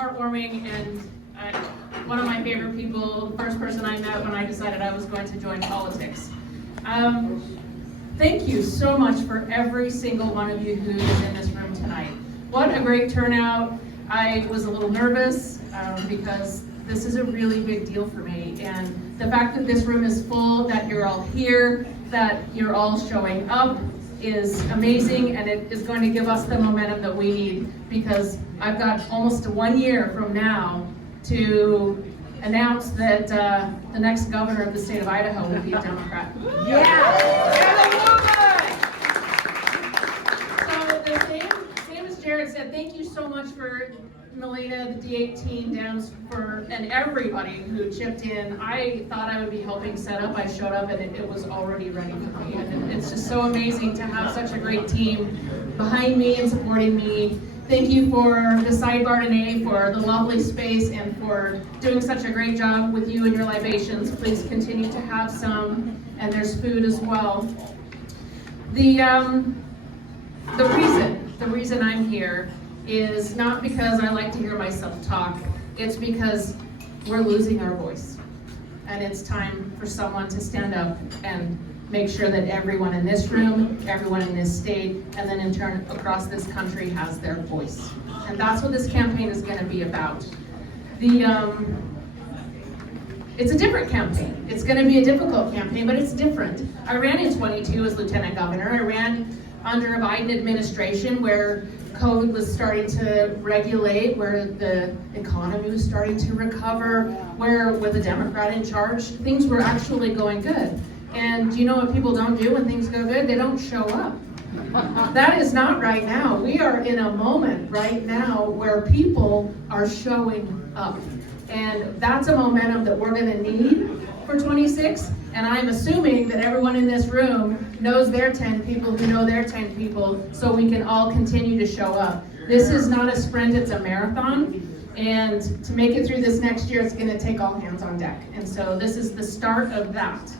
heartwarming and one of my favorite people, the first person I met when I decided I was going to join politics. Thank you so much for every single one of you who is in this room tonight. What a great turnout. I was a little nervous because this is a really big deal for me, and the fact that this room is full, that you're all here, that you're all showing up is amazing, and it is going to give us the momentum that we need, because I've got almost 1 year from now to announce that the next governor of the state of Idaho will be a Democrat. So the same as Jared said, thank you so much for Melina, the D18 Dems, and everybody who chipped in. I thought I would be helping set up. I showed up and it was already ready for me. And it's just so amazing to have such a great team behind me and supporting me. Thank you for Beside Bardenay for the lovely space and for doing such a great job with you and your libations. Please continue to have some, and there's food as well. The reason I'm here is not because I like to hear myself talk. It's because we're losing our voice. And it's time for someone to stand up and make sure that everyone in this room, everyone in this state, and then in turn across this country has their voice. And that's what this campaign is going to be about. It's a different campaign. It's going to be a difficult campaign, but it's different. I ran in 22 as lieutenant governor. I ran under a Biden administration where COVID was starting to regulate, where the economy was starting to recover, where with a Democrat in charge, things were actually going good. And you know what people don't do when things go good? They don't show up. That is not right now. We are in a moment right now where people are showing up. And that's a momentum that we're gonna need for 26. And I'm assuming that everyone in this room knows their 10 people who know their 10 people, so we can all continue to show up. This is not a sprint, it's a marathon. And to make it through this next year, it's gonna take all hands on deck. And so this is the start of that.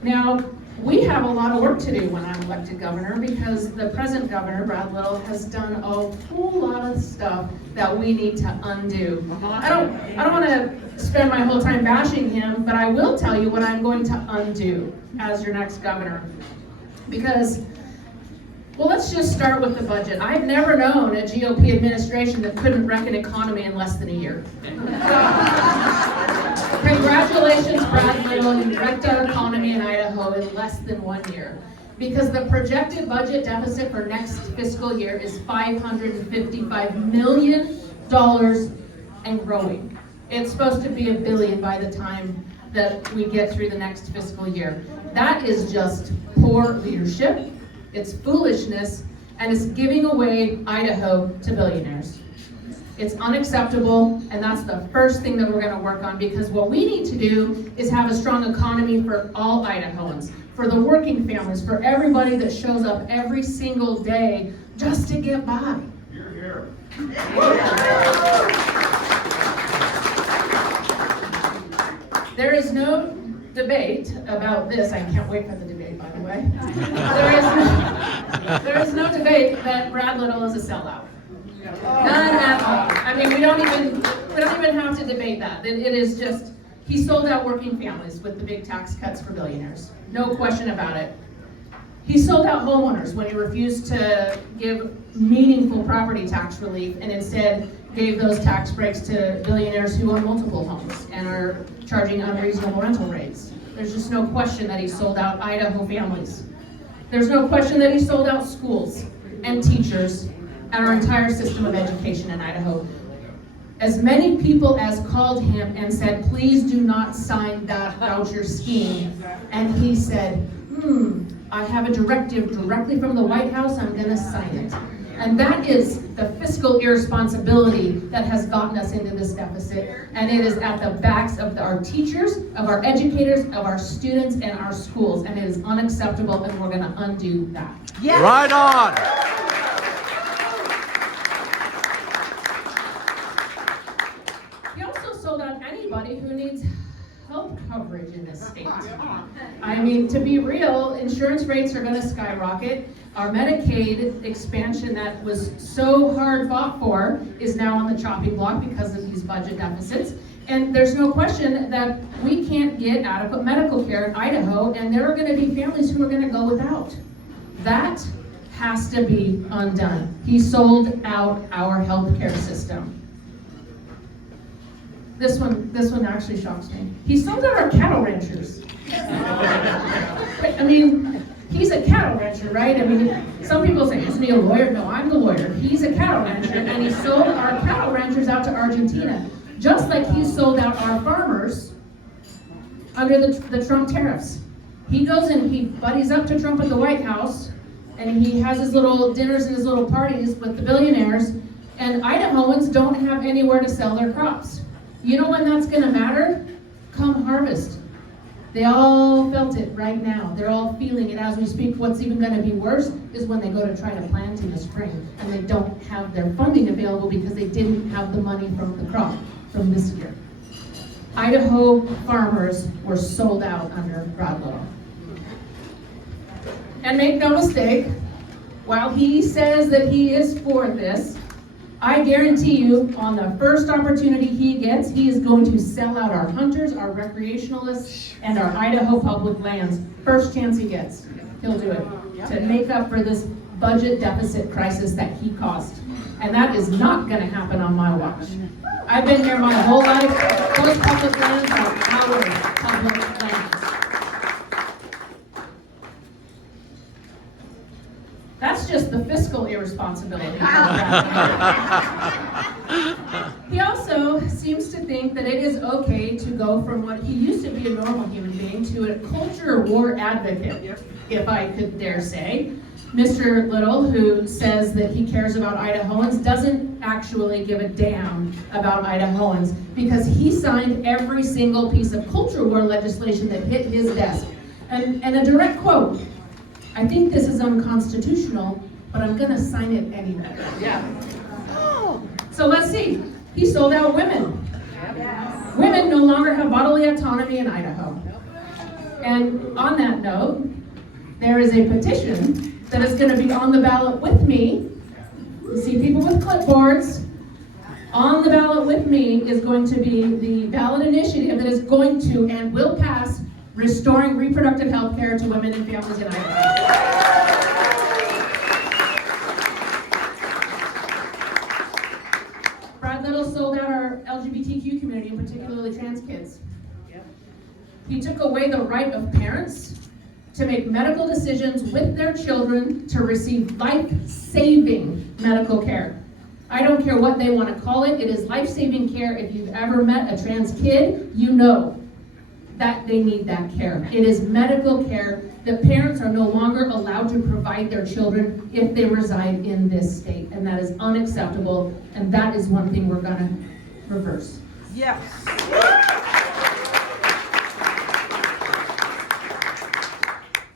Now, we have a lot of work to do when I'm elected governor, because the present governor, Brad Little, has done a whole lot of stuff that we need to undo. I don't want to spend my whole time bashing him, but I will tell you what I'm going to undo as your next governor. Because, well, let's just start with the budget. I've never known a GOP administration that couldn't wreck an economy in less than a year. Congratulations, Brad Little, you wrecked our economy in Idaho in less than 1 year. Because the projected budget deficit for next fiscal year is $555 million and growing. It's supposed to be $1 billion by the time that we get through the next fiscal year. That is just poor leadership, it's foolishness, and it's giving away Idaho to billionaires. It's unacceptable, and that's the first thing that we're going to work on, because what we need to do is have a strong economy for all Idahoans, for the working families, for everybody that shows up every single day just to get by. You're here. There is no debate about this. I can't wait for the debate, by the way. There is no debate that Brad Little is a sellout. None at all. I mean, we don't even have to debate that. It is just, he sold out working families with the big tax cuts for billionaires. No question about it. He sold out homeowners when he refused to give meaningful property tax relief and instead gave those tax breaks to billionaires who own multiple homes and are charging unreasonable rental rates. There's just no question that he sold out Idaho families. There's no question that he sold out schools and teachers and our entire system of education in Idaho. As many people as called him and said, please do not sign that voucher scheme. And he said, I have a directive directly from the White House, I'm gonna sign it. And that is the fiscal irresponsibility that has gotten us into this deficit. And it is at the backs of our teachers, of our educators, of our students, and our schools. And it is unacceptable, and we're gonna undo that. Yes. Right on. He also sold out anybody who needs health coverage. coverage in this state. I mean, to be real, insurance rates are gonna skyrocket. Our Medicaid expansion that was so hard fought for is now on the chopping block because of these budget deficits. And there's no question that we can't get adequate medical care in Idaho, and there are gonna be families who are gonna go without. That has to be undone. He sold out our healthcare system. This one actually shocks me. He sold out our cattle ranchers. I mean, he's a cattle rancher, right? I mean, some people say, isn't he a lawyer? No, I'm the lawyer. He's a cattle rancher, and he sold our cattle ranchers out to Argentina, just like he sold out our farmers under the Trump tariffs. He goes and he buddies up to Trump at the White House, and he has his little dinners and his little parties with the billionaires, and Idahoans don't have anywhere to sell their crops. You know when that's gonna matter? Come harvest. They all felt it right now. They're all feeling it as we speak. What's even gonna be worse is when they go to try to plant in the spring and they don't have their funding available because they didn't have the money from the crop from this year. Idaho farmers were sold out under Brad Little. And make no mistake, while he says that he is for this, I guarantee you, on the first opportunity he gets, he is going to sell out our hunters, our recreationalists, and our Idaho public lands. First chance he gets, he'll do it to make up for this budget deficit crisis that he caused. And that is not going to happen on my watch. I've been here my whole life. Those public lands are our public lands. That's just the fiscal irresponsibility. He also seems to think that it is okay to go from what he used to be a normal human being to a culture war advocate, if I could dare say. Mr. Little, who says that he cares about Idahoans, doesn't actually give a damn about Idahoans because he signed every single piece of culture war legislation that hit his desk. And a direct quote, I think this is unconstitutional, but I'm gonna sign it anyway. Yeah. So let's see. He sold out women. Women no longer have bodily autonomy in Idaho. And on that note, there is a petition that is gonna be on the ballot with me. You see people with clipboards. On the ballot with me is going to be the ballot initiative that is going to and will pass restoring reproductive health care to women and families in Idaho. Brad Little sold out our LGBTQ community, and particularly trans kids. He took away the right of parents to make medical decisions with their children to receive life-saving medical care. I don't care what they want to call it, it is life-saving care. If you've ever met a trans kid, you know that they need that care. It is medical care. The parents are no longer allowed to provide their children if they reside in this state, and that is unacceptable, and that is one thing we're gonna reverse. Yes.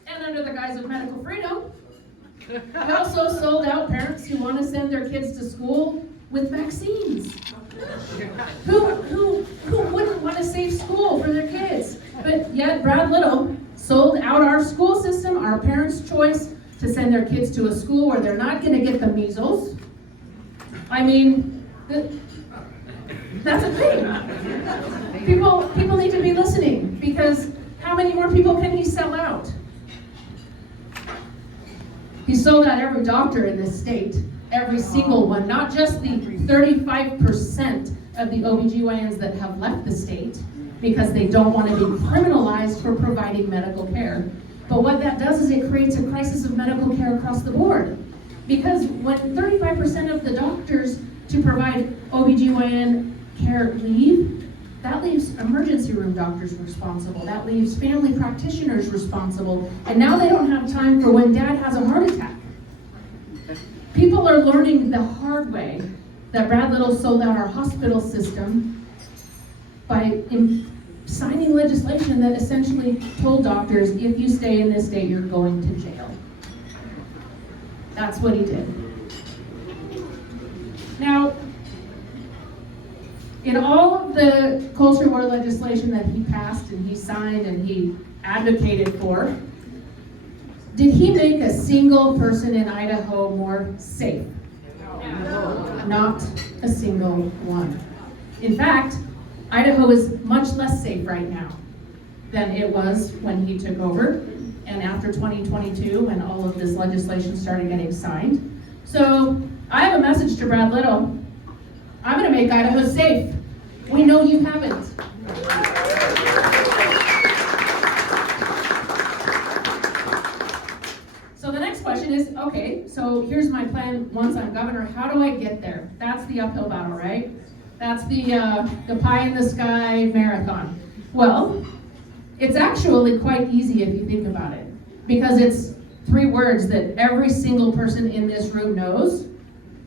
And under the guise of medical freedom, we also sold out parents who want to send their kids to school with vaccines. Who wouldn't want to save school for their kids? But yet Brad Little sold out our school system, our parents' choice to send their kids to a school where they're not going to get the measles. I mean, that's a thing. People need to be listening, because how many more people can he sell out? He sold out every doctor in this state. Every single one, not just the 35% of the OBGYNs that have left the state because they don't want to be criminalized for providing medical care. But what that does is it creates a crisis of medical care across the board. Because when 35% of the doctors to provide OBGYN care leave, that leaves emergency room doctors responsible. That leaves family practitioners responsible. And now they don't have time for when dad has a heart attack. People are learning the hard way that Brad Little sold out our hospital system by signing legislation that essentially told doctors, if you stay in this state, you're going to jail. That's what he did. Now, In all of the culture war legislation that he passed and he signed and he advocated for, did he make a single person in Idaho more safe? No. Not a single one. In fact, Idaho is much less safe right now than it was when he took over and after 2022 when all of this legislation started getting signed. So I have a message to Brad Little. I'm going to make Idaho safe. We know you haven't. So the next question is, okay, so here's my plan once I'm governor. How do I get there? That's the uphill battle, right? That's the pie in the sky marathon. Well, it's actually quite easy if you think about it, because it's 3 words that every single person in this room knows,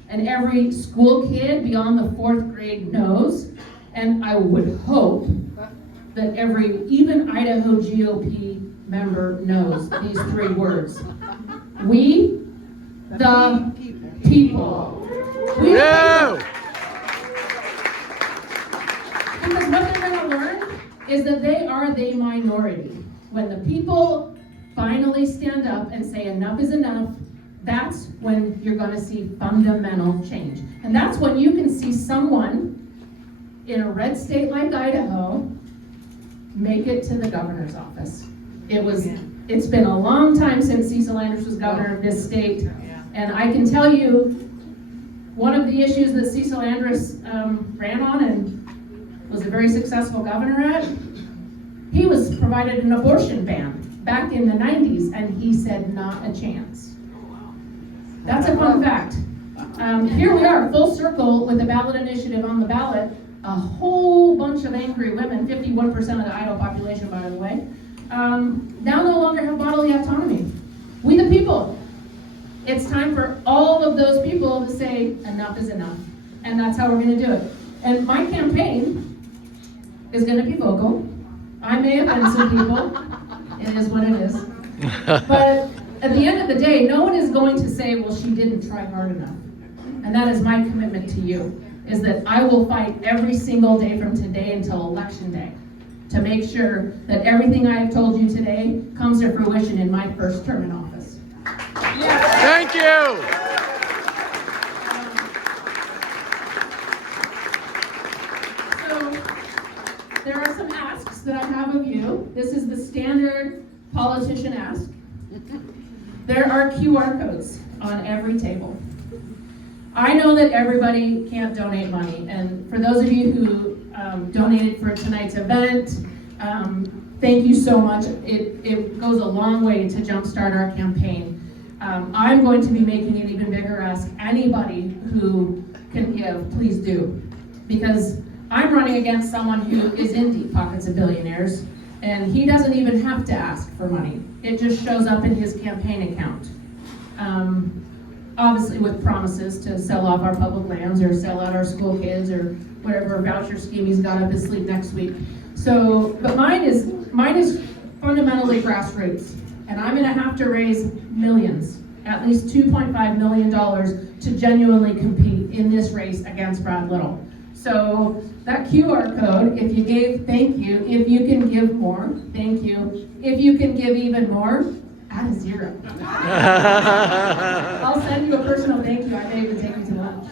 and every school kid beyond the 4th grade knows, and I would hope that every, even Idaho GOP member knows these 3 words. We, the people. Yeah. Because what they're going to learn is that they are the minority. When the people finally stand up and say enough is enough, that's when you're going to see fundamental change. And that's when you can see someone in a red state like Idaho make it to the governor's office. It's been a long time since Cecil Landers was governor of this state, and I can tell you one of the issues that Cecil Landers ran on and was a very successful governor at, he was provided an abortion ban back in the 90s, and he said not a chance. That's a fun fact. Here we are, full circle with the ballot initiative on the ballot. A whole bunch of angry women, 51% of the Idaho population, by the way, now no longer have bodily autonomy. We the people. It's time for all of those people to say enough is enough. And that's how we're going to do it. And my campaign is going to be vocal. I may offend some people. It is what it is. But at the end of the day, no one is going to say, well, she didn't try hard enough. And that is my commitment to you, is that I will fight every single day from today until election day to make sure that everything I have told you today comes to fruition in my first term in office. Thank you. So there are some asks that I have of you. This is the standard politician ask. There are QR codes on every table. I know that everybody can't donate money, and for those of you who donated for tonight's event, thank you so much. It goes a long way to jumpstart our campaign. I'm going to be making an even bigger ask. Anybody who can give, please do. Because I'm running against someone who is in deep pockets of billionaires, and he doesn't even have to ask for money. It just shows up in his campaign account. Obviously with promises to sell off our public lands or sell out our school kids or whatever voucher scheme he's got up his sleeve next week. So, but mine is fundamentally grassroots, and I'm gonna have to raise millions, at least $2.5 million to genuinely compete in this race against Brad Little. So that QR code, if you gave, thank you. If you can give more, thank you. If you can give even more, add a 0. I'll send you a personal thank you. I may even take you to lunch.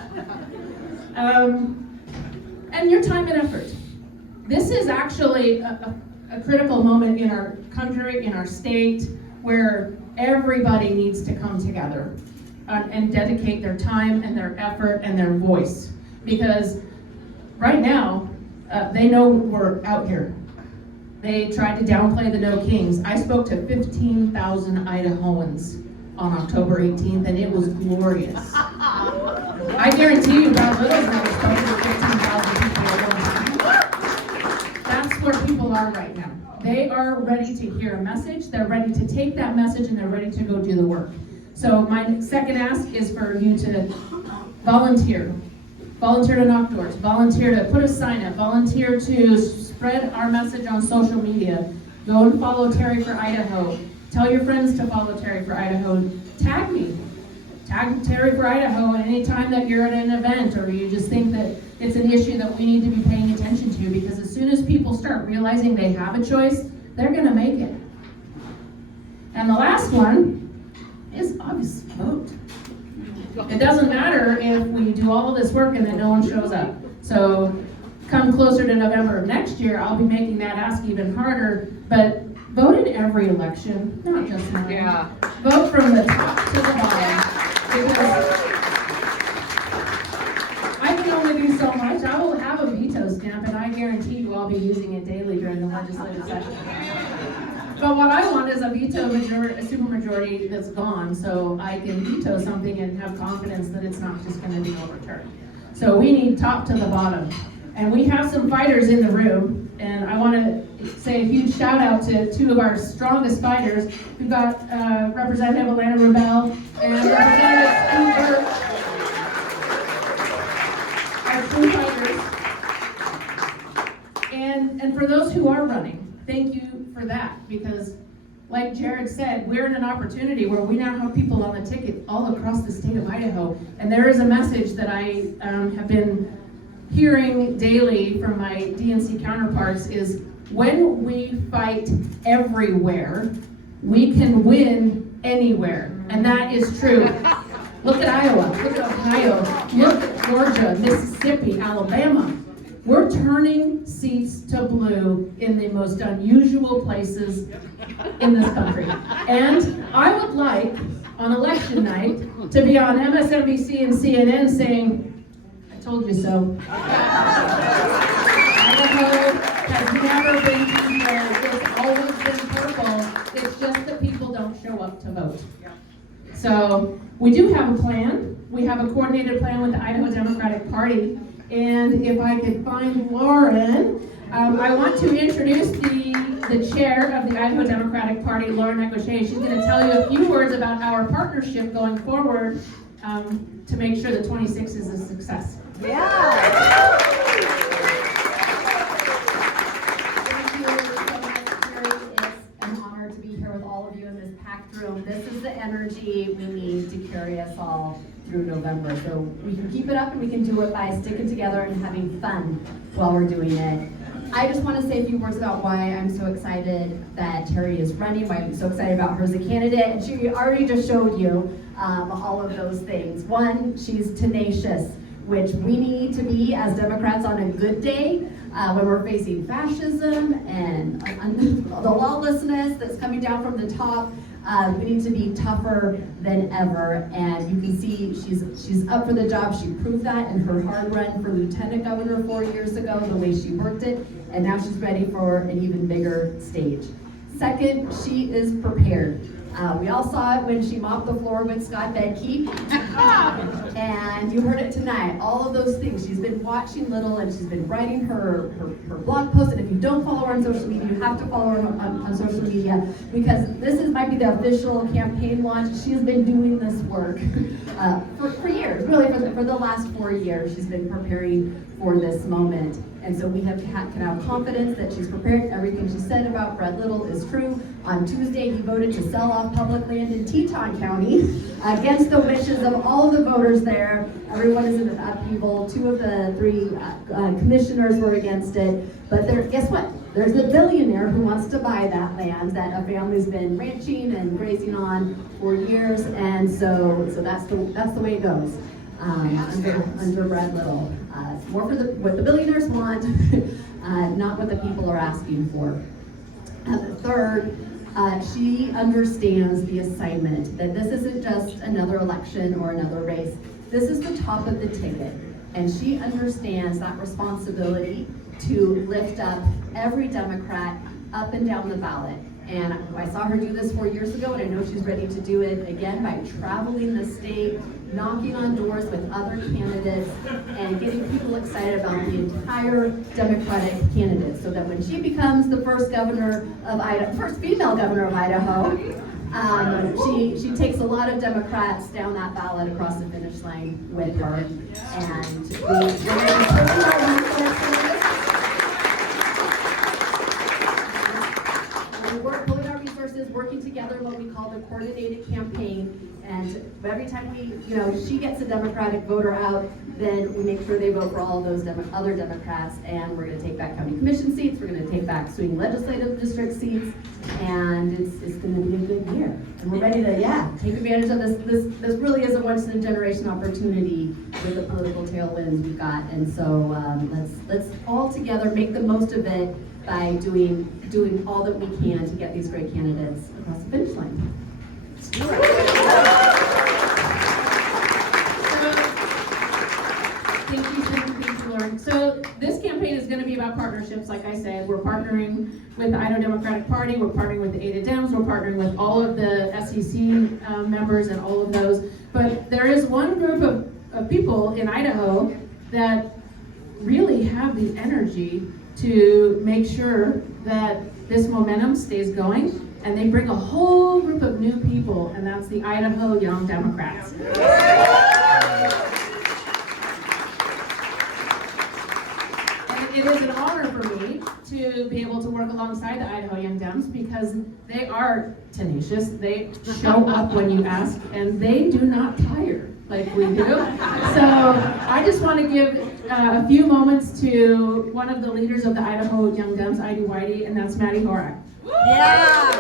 And your time and effort. This is actually a critical moment in our country, in our state, where everybody needs to come together and dedicate their time and their effort and their voice. Because right now, they know we're out here. They tried to downplay the No Kings. I spoke to 15,000 Idahoans on October 18th, and it was glorious. I guarantee you Brad Little's never spoken to 15,000 people at one time. That's where people are right now. They are ready to hear a message, they're ready to take that message, and they're ready to go do the work. So my second ask is for you to volunteer. Volunteer to knock doors, volunteer to put a sign up, volunteer to spread our message on social media. Go and follow Terri for Idaho. Tell your friends to follow Terri for Idaho. Tag me tag Terri for Idaho anytime that you're at an event or you just think that it's an issue that we need to be paying attention to, because as soon as people start realizing they have a choice, they're going to make it. And the last one is obviously vote. It doesn't matter if we do all of this work and then no one shows up. So come closer to November of next year, I'll be making that ask even harder, but vote in every election, not just mine. Yeah. Vote from the top to the bottom, because I can only do so much. I will have a veto stamp, and I guarantee you I'll be using it daily during the legislative session. But what I want is a veto majority, a supermajority that's gone, so I can veto something and have confidence that it's not just going to be overturned. So we need top to the bottom. And we have some fighters in the room, and I want to say a huge shout out to two of our strongest fighters. We've got Representative Alana Rubel and Representative Steve Burke, our true fighters. And for those who are running, thank you for that, because like Jared said, we're in an opportunity where we now have people on the ticket all across the state of Idaho. And there is a message that I have been hearing daily from my DNC counterparts is, when we fight everywhere, we can win anywhere. And that is true. Look at Iowa, look at Ohio, look at Georgia, Mississippi, Alabama. We're turning seats to blue in the most unusual places in this country. And I would like, on election night, to be on MSNBC and CNN saying, I told you so. Idaho has never been blue. It's always been purple. It's just that people don't show up to vote. So we do have a plan. We have a coordinated plan with the Idaho Democratic Party. And if I could find Lauren, I want to introduce the chair of the Idaho Democratic Party, Lauren Negocier. She's going to tell you a few words about our partnership going forward to make sure that 26 is a success. Yeah. Thank you so much, Terri. It's an honor to be here with all of you in this packed room. This is the energy we need to carry us all through November. So we can keep it up, and we can do it by sticking together and having fun while we're doing it. I just want to say a few words about why I'm so excited that Terri is running, why I'm so excited about her as a candidate. And she already just showed you all of those things. One, she's tenacious, which we need to be as Democrats on a good day when we're facing fascism and the lawlessness that's coming down from the top. We need to be tougher than ever, and you can see she's up for the job. She proved that in her hard run for lieutenant governor 4 years ago, the way she worked it, and now she's ready for an even bigger stage. Second, she is prepared. We all saw it when she mopped the floor with Scott Bedke, and you heard it tonight. All of those things. She's been watching Little, and she's been writing her blog posts. And if you don't follow her on social media, you have to follow her on social media, because might be the official campaign launch. She has been doing this work for years, really for the last 4 years. She's been preparing for this moment. And so we can have confidence that she's prepared. Everything she said about Brett Little is true. On Tuesday, he voted to sell off public land in Teton County against the wishes of all of the voters there. Everyone is in an upheaval. 2 of the 3 commissioners were against it. But guess what? There's a billionaire who wants to buy that land that a family's been ranching and grazing on for years. And so that's the way it goes. Under Brett Little. More for what the billionaires want, not what the people are asking for. Third, she understands the assignment, that this isn't just another election or another race. This is the top of the ticket, and she understands that responsibility to lift up every Democrat up and down the ballot. And I saw her do this 4 years ago, and I know she's ready to do it again by traveling the state, knocking on doors with other candidates, and getting people excited about the entire Democratic candidates, so that when she becomes the first female governor of Idaho, she takes a lot of Democrats down that ballot across the finish line with her. And we're pulling our resources, working together, what we call the coordinated campaign. And And every time she gets a Democratic voter out, then we make sure they vote for all of those other Democrats, and we're going to take back county commission seats, we're going to take back swing legislative district seats, and it's going to be a good year. And we're ready to, take advantage of this. This really is a once-in-a-generation opportunity with the political tailwinds we've got, and so let's all together make the most of it by doing all that we can to get these great candidates across the finish line. Thank you, Lauren. So this campaign is going to be about partnerships. Like I said, we're partnering with the Idaho Democratic Party, we're partnering with the Ada Dems, we're partnering with all of the SEC members and all of those. But there is one group of people in Idaho that really have the energy to make sure that this momentum stays going, and they bring a whole group of new people, and that's the Idaho Young Democrats. It is an honor for me to be able to work alongside the Idaho Young Dems because they are tenacious. They show up when you ask, and they do not tire like we do. So I just want to give a few moments to one of the leaders of the Idaho Young Dems, IDYD, and that's Maddie Horak. Yeah.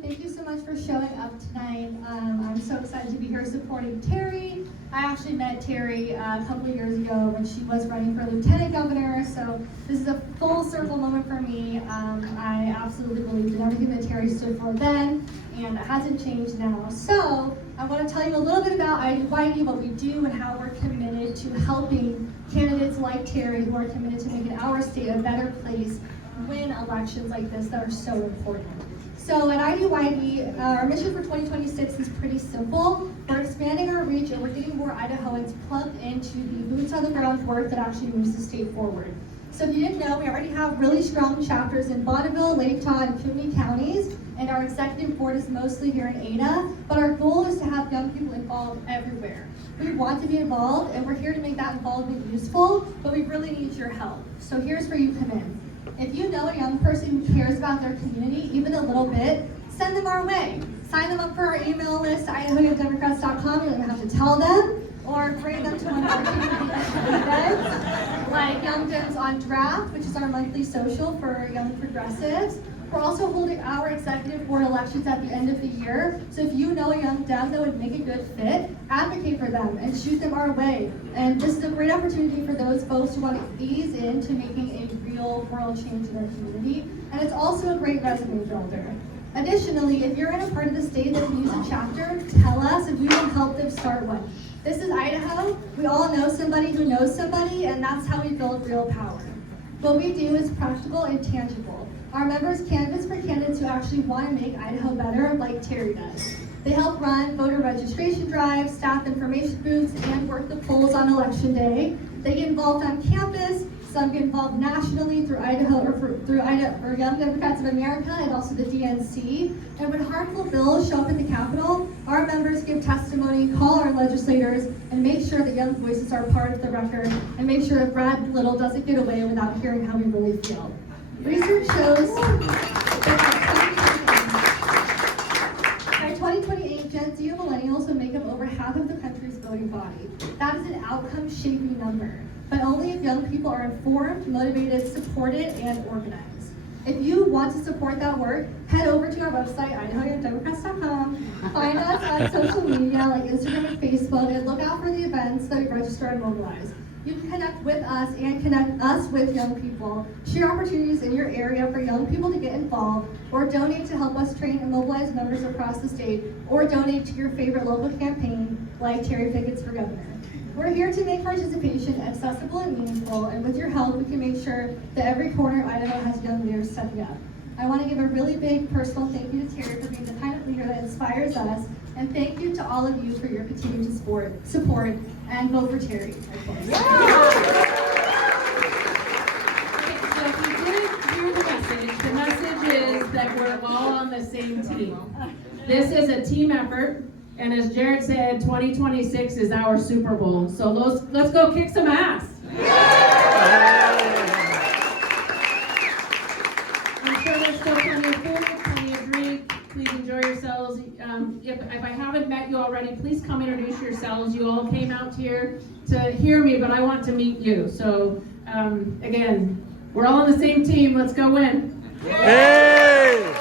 Thank you so much for showing up tonight. I'm so excited to be here supporting Terri. I actually met Terri a couple of years ago when she was running for lieutenant governor, so this is a full circle moment for me. I absolutely believed in everything that Terri stood for then, and it hasn't changed now. So I want to tell you a little bit about IDYD, what we do, and how we're committed to helping candidates like Terri who are committed to making our state a better place win elections like this that are so important. So at IDYD, our mission for 2026 is pretty simple. We're expanding our reach and we're getting more Idahoans plugged into the boots on the ground work that actually moves the state forward. So if you didn't know, we already have really strong chapters in Bonneville, Lake Tahoe, and Kootenai counties, and our executive board is mostly here in Ada, but our goal is to have young people involved everywhere. We want to be involved, and we're here to make that involvement useful, but we really need your help. So here's where you come in. If you know a young person who cares about their community, even a little bit, send them our way. Sign them up for our email list, idahoyoungdemocrats.com. You don't have to tell them, or bring them to one of our community events, like Young Dems on Draft, which is our monthly social for young progressives. We're also holding our executive board elections at the end of the year, so if you know a young Dem that would make a good fit, advocate for them and shoot them our way. And this is a great opportunity for those folks who want to ease into making a real world change in their community, and it's also a great resume builder. Additionally, if you're in a part of the state that can use a chapter, tell us and we will help them start one. This is Idaho. We all know somebody who knows somebody, and that's how we build real power. What we do is practical and tangible. Our members canvass for candidates who actually want to make Idaho better, like Terri does. They help run voter registration drives, staff information booths, and work the polls on election day. They get involved on campus. Some get involved nationally through Idaho or Young Democrats of America and also the DNC. And when harmful bills show up in the Capitol, our members give testimony, call our legislators, and make sure that young voices are part of the record, and make sure that Brad Little doesn't get away without hearing how we really feel. Research shows that by 2028, Gen Z and millennials will make up over half of the country's voting body. That is an outcome-shaping number, but only if young people are informed, motivated, supported, and organized. If you want to support that work, head over to our website, idahoyoungdemocrats.com, find us on social media like Instagram and Facebook, and look out for the events that we register and mobilize. You can connect with us and connect us with young people, share opportunities in your area for young people to get involved, or donate to help us train and mobilize members across the state, or donate to your favorite local campaign like Terri Pickens for governor. We're here to make participation accessible and meaningful, and with your help, we can make sure that every corner of Idaho has young leaders stepping up. I want to give a really big personal thank you to Terri for being the kind of leader that inspires us, and thank you to all of you for your continued support, and vote for Terri. Okay, so if you didn't hear the message is that we're all on the same team. This is a team effort. And as Jared said, 2026 is our Super Bowl. So let's go kick some ass. I'm sure there's enjoy yourselves. If I haven't met you already, please come introduce yourselves. You all came out here to hear me, but I want to meet you. So again, we're all on the same team. Let's go win. Hey!